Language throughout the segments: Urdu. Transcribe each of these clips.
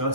10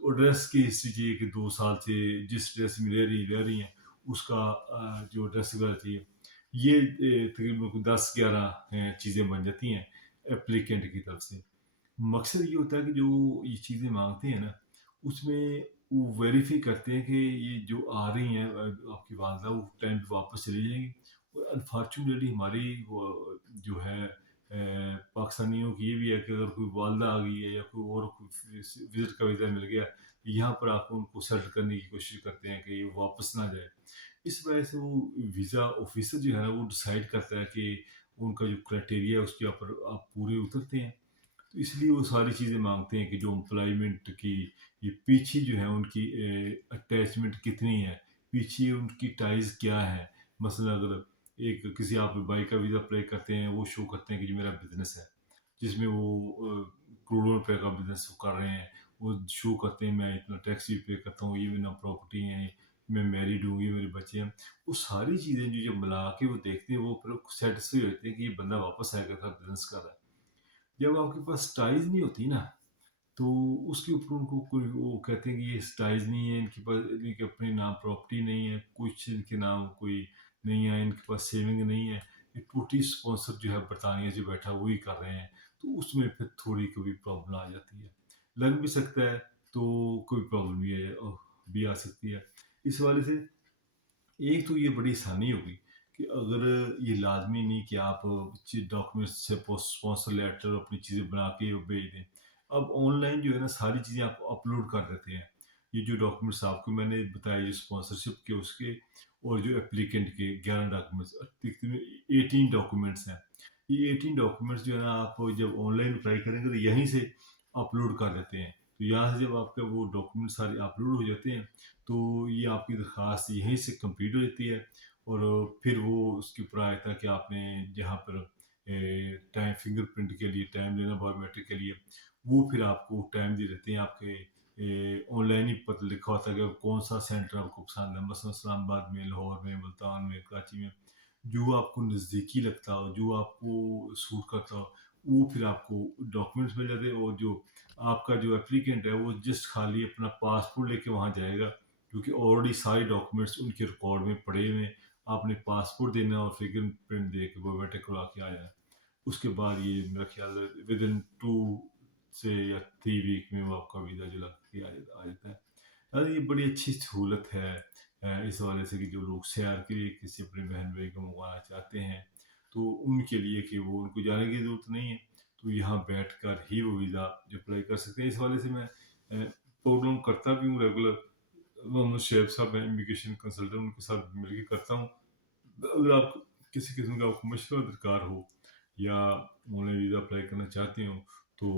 تو ایڈریس کی ہسٹری چاہیے کہ 2 سال سے جس ایڈریس میں رہ رہی ہیں اس کا جو ایڈریس وغیرہ چاہیے. یہ تقریباً کوئی 10-11 چیزیں بن جاتی ہیں اپلیکینٹ کی طرف سے. مقصد یہ ہوتا ہے کہ جو یہ چیزیں مانگتے ہیں نا اس میں وہ ویریفائی کرتے ہیں کہ یہ جو آ رہی ہیں آپ کی والدہ وہ ٹائم پہ واپس چلی جائیں گی. اور انفارچونیٹلی ہماری وہ جو ہے پاکستانیوں کی یہ بھی ہے کہ اگر کوئی والدہ آ گئی ہے یا کوئی اور وزٹ کا ویزا مل گیا یہاں پر آپ کو ان کو سیٹل کرنے کی کوشش کرتے ہیں کہ یہ واپس نہ جائے. اس وجہ سے وہ ویزا آفیسر جو ہے نا وہ ڈیسائیڈ کرتا ہے کہ ان کا جو کرائٹیریا ہے اس کے اوپر آپ پورے اترتے ہیں. تو اس لیے وہ ساری چیزیں مانگتے ہیں کہ جو امپلائمنٹ کی یہ پیچھے جو ہے ان کی اٹیچمنٹ کتنی ہے, پیچھے ان کی ٹائز کیا ہے. مثلا اگر ایک کسی آپ بائی کا ویزا اپلائی کرتے ہیں وہ شو کرتے ہیں کہ جو میرا بزنس ہے جس میں وہ کروڑوں روپے کا بزنس کر رہے ہیں, وہ شو کرتے ہیں میں اتنا ٹیکس بھی پے کرتا ہوں, یہ میرا پراپرٹی ہیں, میں میریڈ ہوں, یہ میرے بچے ہیں. وہ ساری چیزیں جو جب ملا کے وہ دیکھتے ہیں وہ پھر سیٹسفائی ہوتے ہیں کہ یہ بندہ واپس آئے گا بزنس کر رہا ہے. جب آپ کے پاس ٹائز نہیں ہوتی نا تو اس کے اوپر ان کو کوئی وہ کہتے ہیں کہ یہ ٹائز نہیں ہے, ان کے پاس ان کے اپنے نام پراپرٹی نہیں ہے, کچھ ان کے نام کوئی نہیں ہے, ان کے پاس سیونگ نہیں ہے, یہ ٹوٹی اسپانسر جو ہے برطانیہ سے بیٹھا وہی کر رہے ہیں, تو اس میں پھر تھوڑی کبھی پرابلم آ جاتی ہے. لگ بھی سکتا ہے تو کوئی پرابلم بھی آ سکتی ہے. اس حوالے سے ایک تو یہ بڑی آسانی ہوگی کہ اگر یہ لازمی نہیں کہ آپ ڈاکومنٹس سے اسپانسر لیٹر اپنی چیزیں بنا کے بھیج دیں. اب آن لائن جو ہے نا ساری چیزیں آپ اپلوڈ کر دیتے ہیں. یہ جو ڈاکومنٹس آپ کو میں نے بتایا جو اسپانسرشپ کے اس کے اور جو اپلیکینٹ کے 11 ڈاکومنٹس 18 ڈاکومنٹس ہیں. یہ 18 ڈاکومنٹس جو ہے نا آپ جب آن لائن اپلائی کریں گے تو یہیں سے اپلوڈ کر دیتے ہیں. تو یہاں سے جب آپ کا وہ ڈاکومنٹ سارے اپلوڈ ہو جاتے ہیں تو یہ آپ کی درخواست یہیں سے کمپلیٹ ہو جاتی ہے. اور پھر وہ اس کے اوپر آیا تھا کہ آپ نے جہاں پر ٹائم فنگر پرنٹ کے لیے ٹائم لینا بایو میٹرک کے لیے وہ پھر آپ کو ٹائم دے دیتے ہیں. آپ کے آن لائن ہی پتہ لکھا ہوتا ہے کہ کون سا سینٹر آپ کو پسند ہے, مثلا اسلام آباد میں, لاہور میں, ملتان میں, کراچی میں, جو آپ کو نزدیکی لگتا ہو, جو آپ کو سوٹ کرتا ہو وہ پھر آپ کو ڈاکومنٹس مل جاتے ہیں. اور جو آپ کا جو اپلیکینٹ ہے وہ جسٹ خالی اپنا پاسپورٹ لے کے وہاں جائے گا کیونکہ آلریڈی سارے ڈاکومنٹس ان کے ریکارڈ میں پڑے ہوئے ہیں. آپ نے پاسپورٹ دینا اور فنگر پرنٹ دے کے بایو میٹرک کروا کے آیا ہے. اس کے بعد یہ میرا خیال ہے ود ان 2 سے یا 3 ویک میں وہ آپ کا ویزا جو لگ کے آ جاتا ہے. یہ بڑی اچھی سہولت ہے اس حوالے سے کہ جو لوگ سیر کے لیے کسی اپنے بہن بھائی کو منگوانا چاہتے ہیں تو ان کے لیے کہ وہ ان کو جانے کی ضرورت نہیں ہے, تو یہاں بیٹھ کر ہی وہ ویزا اپلائی کر سکتے ہیں. اس حوالے سے میں پروگرام کرتا بھی ہوں ریگولر. محمد شعیب صاحب ہیں امیگریشن کنسلٹنٹ, ان کے ساتھ مل کے کرتا ہوں. اگر آپ کسی قسم کا آپ کو مشورہ درکار ہو یا آن لائن ویزا اپلائی کرنا چاہتے ہوں تو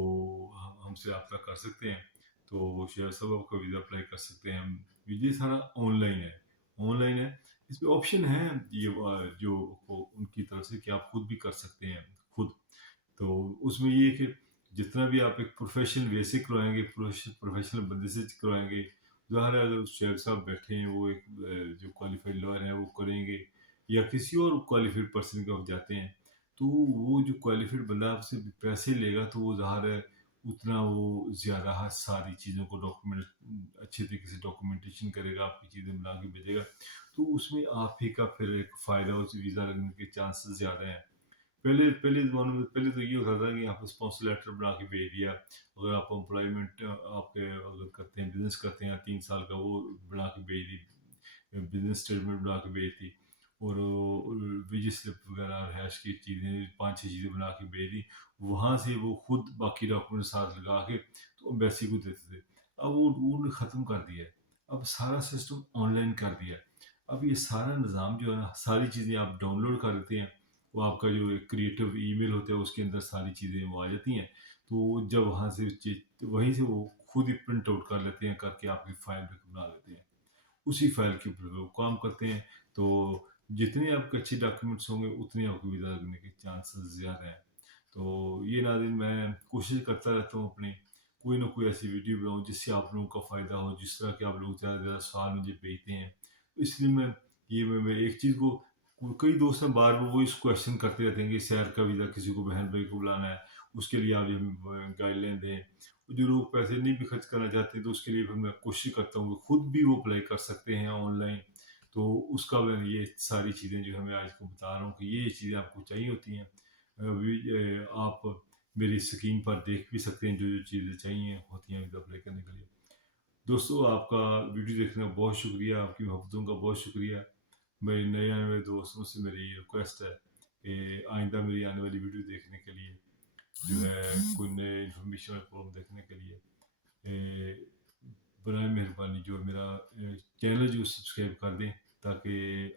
ہم سے رابطہ کر سکتے ہیں. تو شعیب صاحب آپ کا ویزا اپلائی کر سکتے ہیں. یہ سارا آن لائن ہے, آن لائن ہے. اس میں آپشن ہے یہ جو ان کی طرف سے کہ آپ خود بھی کر سکتے ہیں خود. تو اس میں یہ کہ جتنا بھی آپ ایک پروفیشنل وے سے کروائیں گے, پروفیشنل بندے سے کروائیں گے, ظاہر ہے اگر شیخ صاحب بیٹھے ہیں وہ ایک جو کوالیفائڈ لائر ہے وہ کریں گے یا کسی اور کوالیفائڈ پرسن کا جاتے ہیں تو وہ جو کوالیفائڈ بندہ آپ سے پیسے لے گا تو وہ ظاہر ہے اتنا وہ زیادہ ساری چیزوں کو ڈاکومنٹ اچھے طریقے سے ڈاکومنٹیشن کرے گا, آپ کی چیزیں بنا کے بھیجے گا. تو اس میں آپ ہی کا پھر ایک فائدہ اس ویزا لگنے کے چانسز زیادہ ہیں. پہلے زمانے میں پہلے تو یہ ہوتا تھا کہ آپ اسپانسر لیٹر بنا کے بھیج دیا. اگر آپ امپلائمنٹ آپ کے اگر کرتے ہیں بزنس کرتے ہیں 3 سال کا وہ بنا کے بھیج دی, بزنس اسٹیٹمنٹ بنا کے بھیج دی, اور ویجی سلپ وغیرہ رہائش کی چیزیں 5-6 چیزیں بنا کے بھیج دی. وہاں سے وہ خود باقی ڈاکومنٹ ساتھ لگا کے تو امبیسی کو دیتے تھے. اب وہ انہوں نے ختم کر دیا ہے, اب سارا سسٹم آن لائن کر دیا. اب یہ سارا نظام جو ہے نا ساری چیزیں آپ ڈاؤن لوڈ کر دیتے ہیں, وہ آپ کا جو کریٹو ای میل ہوتا ہے اس کے اندر ساری چیزیں وہ آ جاتی ہیں. تو جب وہاں سے وہیں سے وہ خود ہی پرنٹ آؤٹ کر لیتے ہیں, کر کے آپ کی فائل بنا لیتے ہیں, اسی فائل کے اوپر وہ کام کرتے ہیں. تو جتنے آپ کے اچھے ڈاکومنٹس ہوں گے اتنے آپ کو ویزا لگنے کے چانسز زیادہ ہیں. تو یہ ناظرین میں کوشش کرتا رہتا ہوں اپنی کوئی نہ کوئی ایسی ویڈیو بناؤں جس سے آپ لوگوں کا فائدہ ہو, جس طرح کہ آپ لوگ زیادہ سے زیادہ سوال مجھے بھیجتے ہیں. اس لیے میں ایک چیز کو کئی دوست ہیں بار بار وہ اس کویشچن کرتے رہتے ہیں کہ سیر کا ویزا کسی کو بہن بھائی کو بلانا ہے اس کے لیے آپ گائیڈ لائن دیں. جو لوگ پیسے نہیں بھی خرچ کرنا چاہتے تو اس کے لیے میں کوشش کرتا ہوں کہ خود بھی وہ اپلائی کر سکتے ہیں آن لائن. تو اس کا میں یہ ساری چیزیں جو ہے میں آج کو بتا رہا ہوں کہ یہ چیزیں آپ کو چاہیے ہوتی ہیں. آپ میری اسکرین پر دیکھ بھی سکتے ہیں جو جو چیزیں چاہیے ہوتی ہیں اپلائی کرنے کے لیے. دوستو آپ کا ویڈیو دیکھنے کا بہت شکریہ, آپ کی محبتوں کا بہت شکریہ. میرے نئے آنے والے دوستوں سے میری ریکویسٹ ہے کہ آئندہ میری آنے والی ویڈیو دیکھنے کے لیے جو ہے کوئی نئے انفارمیشن پروگرام دیکھنے کے لیے برائے مہربانی جو میرا چینل جو سبسکرائب کر دیں تاکہ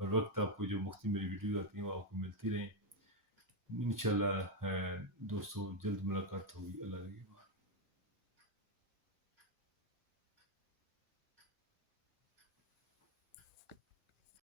بر وقت آپ کو جو مختلف میری ویڈیو آتی ہیں وہ آپ کو ملتی رہیں. انشاءاللہ دوستو جلد ملاقات ہوگی. اللہ کے